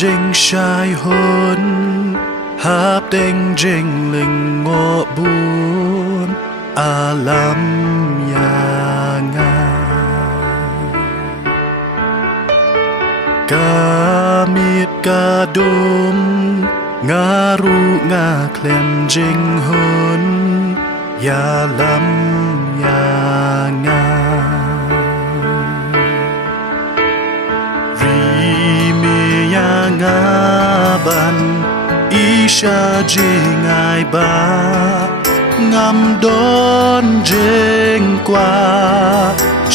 jing shai hôn háp đeng jing linh ngộ buồn alam ya nga kamit kadum ngaru nga klem jing hôn ya lam ya nga nga ban isha jing ai ba ngam don jing qua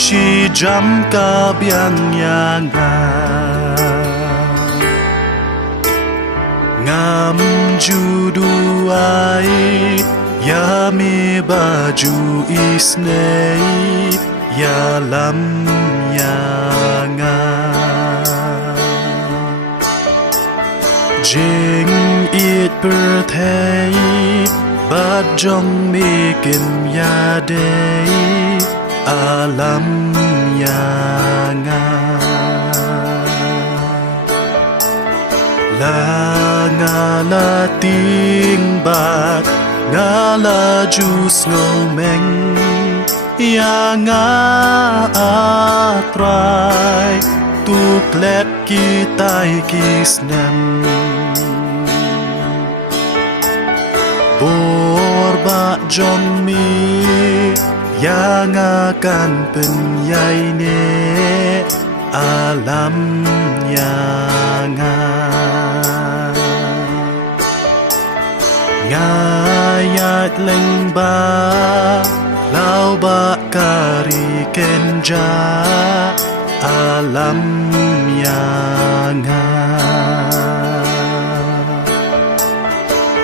shi jam ka biang ya nga ngam judu ai ya mi baju isnei ya lam ya nga jing it per thay bát trong mi kim ya day alam ya nga la nga la ting bát nga la juice ngô meng ya nga atrai tu klet ki tai ki snem borba jom mi ya nga kan pen yai ne alam ya nga nga yat leng ba lau ba kari kenja alam ya nga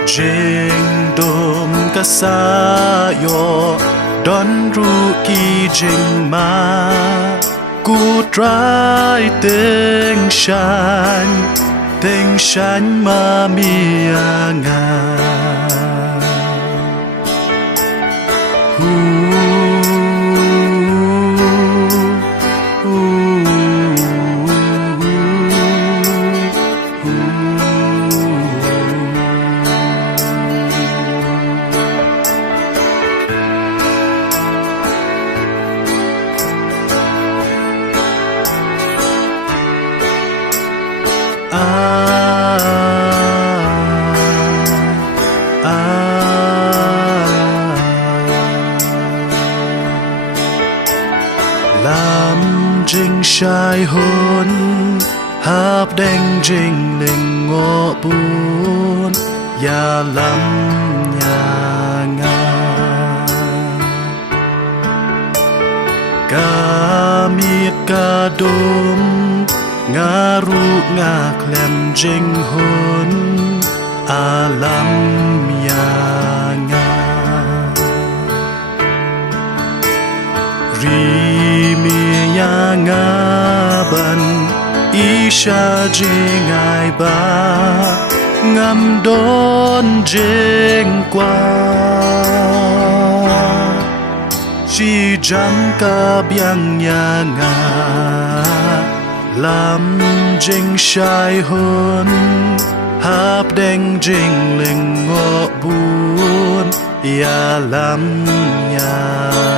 jing dom kasayo don ru ki jing ma ku try teng shan ma mi nga lam jing shai hôn háp đeng jing linh ngộ buồn ya lam ya nga kamit kadum ngaru nga klem jing hôn alam ya nga mi ya nga ban isha jing ai ba ngam don jing qua chi jam ka biang ya nga lam jing shai hôn háp đeng jing linh ngộ buồn ya lam ya